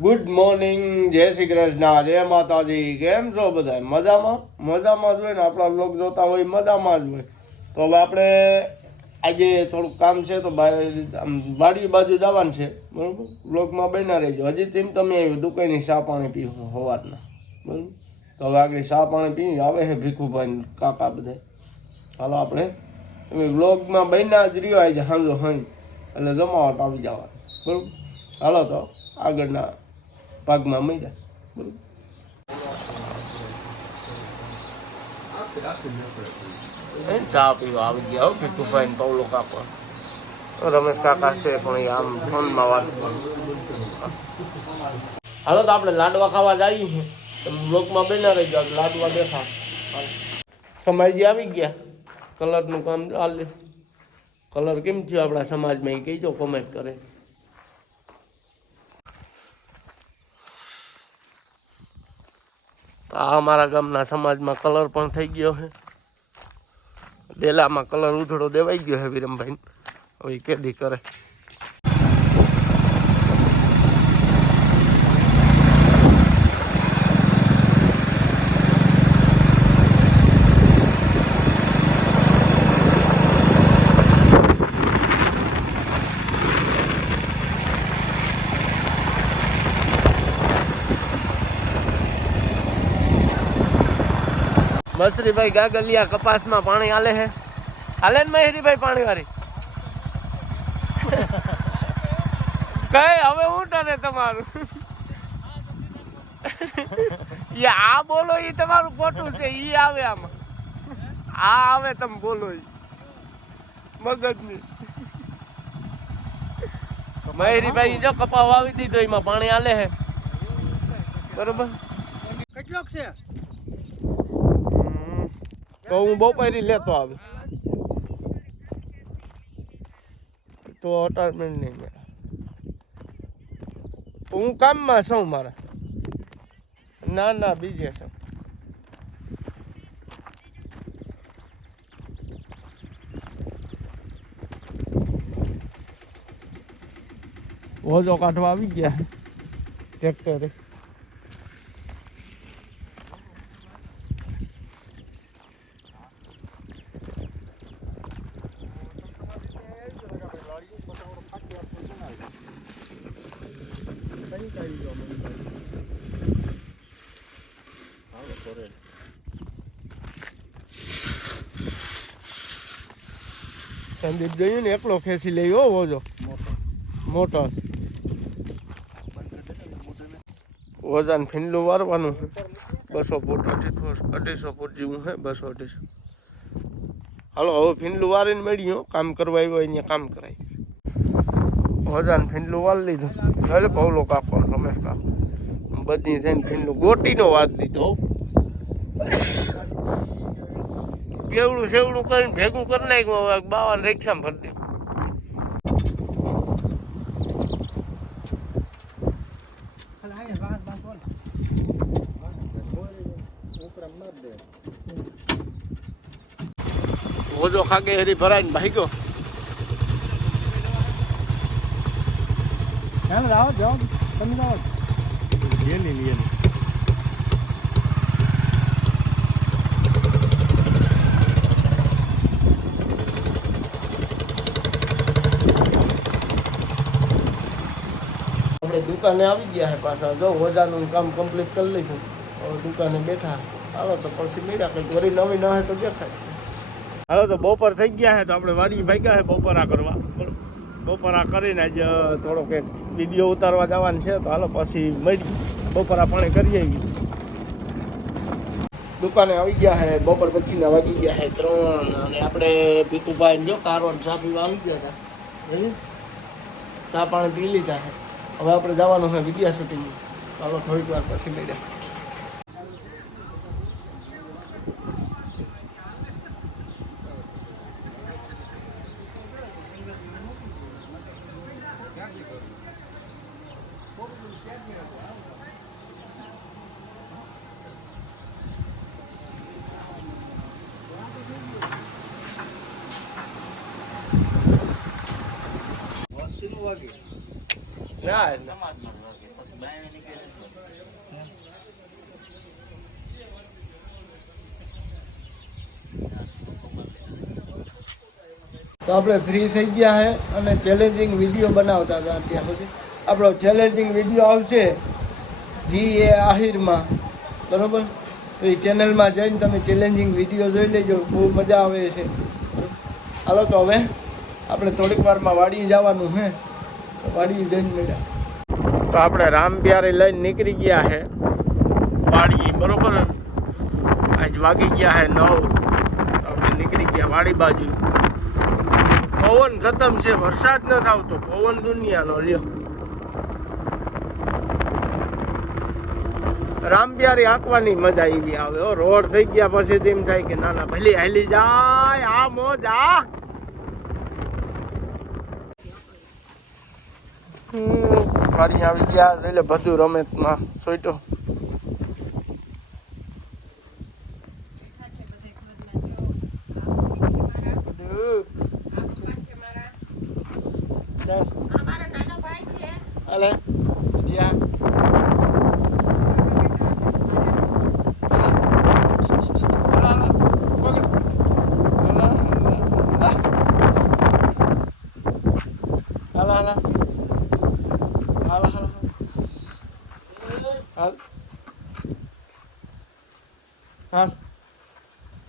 Good morning જય શ્રી કૃષ્ણ, જય માતાજી. કેમ છો બધા? મજામાં? મજામાં જ હોય ને? આપણા લોક જોતા હોય મજામાં જ હોય. તો હવે આપણે આજે થોડુંક કામ છે તો વાડી બાજુ જવાનું છે. બરાબર? બ્લોકમાં બન્યા રહેજો. હજી તેમ તમે દુકાનની ચા પાણી પીવું સવારના બરાબર? તો હવે આગળ ચા પાણી પી આવે છે ભીખુભાઈ કાકા બધા હાલો આપણે. તમે બ્લોગમાં બન્યા જ રહ્યો આજે સાંજો હઈ એટલે જમાવટ આવી જવાનું. બરાબર? હાલો તો આગળના ભાગમાં મળ્યા. બરાબર ચા પીવા આવી ગયા હો ભીખુભાઈ ને પૌલો કાકો. રમેશ કાકા છે પણ એ આમ ફોનમાં વાત. હાલો તો આપણે લાડવા ખાવા જઈએ તમે બ્લોકમાં બેના રહી જાઓ લાડવા દેખા સમાજી આવી ગયા. કલરનું કામ ચાલે. કલર કેમ થયો આપણા સમાજમાં, એ કહેજો કોમેન્ટ કરે. તો અમારા ગામના સમાજમાં કલર પણ થઈ ગયો છે. ડેલામાં કલર ઉધડો દેવાઈ ગયો છે વિરમભાઈ હવે કેદી કરે. મસરીભાઈ ગાગલિયા કપાસમાં પાણી હાલે છે. હાલે ને મહેરીભાઈ પાણી વાળી કઈ, હવે હું ને તમારું? એ આ બોલો એ તમારું ખોટું છે એ આવે આમાં. આ આવે તમે બોલો મગજની. મહેરીભાઈ જો કપા વાવી દીધો, એમાં પાણી હાલે છે. બરોબર? કેટલોક છે. તો હું બપોરી લેતો આવે. તો અટારમેન્ટ નહીં મેળા. હું કામમાં છું મારા. ના ના, બીજે છું. ઓજો કાઢવા આવી ગયા. ટ્રેક્ટરે. સંદીપ જોયું ને, એકલો ખેંચી લેવો ઓજો મોટો વજન ફીંડલું વારવાનું છે. બસો ફૂટ અઢીસો અઢીસો ફૂટ જેવું છે, બસો અઢીસો. હાલો, હવે ફીંડલું વારીને મેળ્યું, કામ કરવા આવ્યો, અહીંયા કામ કરાય. વજન ફીંડલું વાર લીધું. એટલે પૌલો ને રમેશ કાકો બધી થઈને ફીંડલું ગોટીનો વાત દીધો કેવડું સેવડું કરીને ભેગું કરી નાખ્યું, હવે બાવાને રિક્ષામાં ભરી દે ઓજો ખાગે હેરી ભરાઈને ભાગ્યો. ચાલો આવો જાઓ તમે આવો લેની લેની આપણે દુકાને આવી ગયા છે પાછા. જો હોજાનું કામ કમ્પ્લીટ કરી લીધું. હવે દુકાને બેઠા હાલો તો પછી મેળા કંઈક વરી નવી ના હોય તો દેખાય છે. હાલો તો બપોર થઈ ગયા છે તો આપણે વાડી ભાગ્યા છે બપોરા કરવા. બપોરા કરીને આજે થોડોક એક વીડિયો ઉતારવા જવાનું છે તો હાલો પછી મળી બપોરા પાણી કરી આવી દુકાને આવી ગયા છે બપોર પછીના વાગી ગયા છે ત્રણ અને આપણે પીતુભાઈ જો કારો ને ચા પીવા આવી ગયા હતા. ચા પાણી પી લીધા છે હવે આપણે જવાનું છે વિદ્યા શૂટિંગ ચાલો થોડીક વાર પછી મળ્યા તો આપણે ફ્રી થઈ ગયા છે અને ચેલેન્જિંગ વીડિયો બનાવતા હતા ત્યાં સુધી. આપણો ચેલેન્જિંગ વીડિયો આવશે જી એ આહિરમાં બરાબર? તો એ ચેનલમાં જઈને તમે ચેલેન્જિંગ વીડિયો જોઈ લેજો, બહુ મજા આવે છે. હાલો તો હવે આપણે થોડીક વારમાં વાડી જવાનું હે. વાડી જઈને મળ્યા તો આપણે રામ પ્યારે લઈને નીકળી ગયા છે વાડી બરોબર આજ વાગી ગયા છે નવ. આપણે નીકળી ગયા વાડી બાજુ. પવન ખતમ છે, વરસાદ ન આવતો પવન દુનિયાનો લ્યો. રામપ્યારી આંકવાની મજા આવી આવે રોડ થઈ ગયા પછી તેમ થાય કે ના ના, ભલે હાલી જાય, આ મોજ, આ. ગાડી આવી ગયા એટલે બધું રમેતમાં સોઈટો ચાલ ત્યાં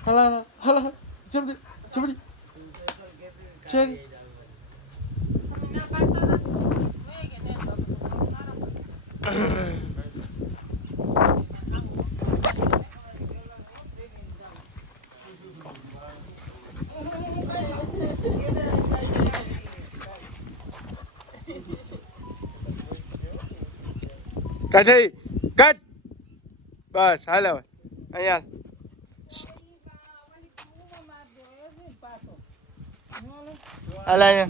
Hala hala. Hala hala. Cepet. Cepet. Cepet. કાઢી કટ બસ હાલ હવે અહીંયા અલા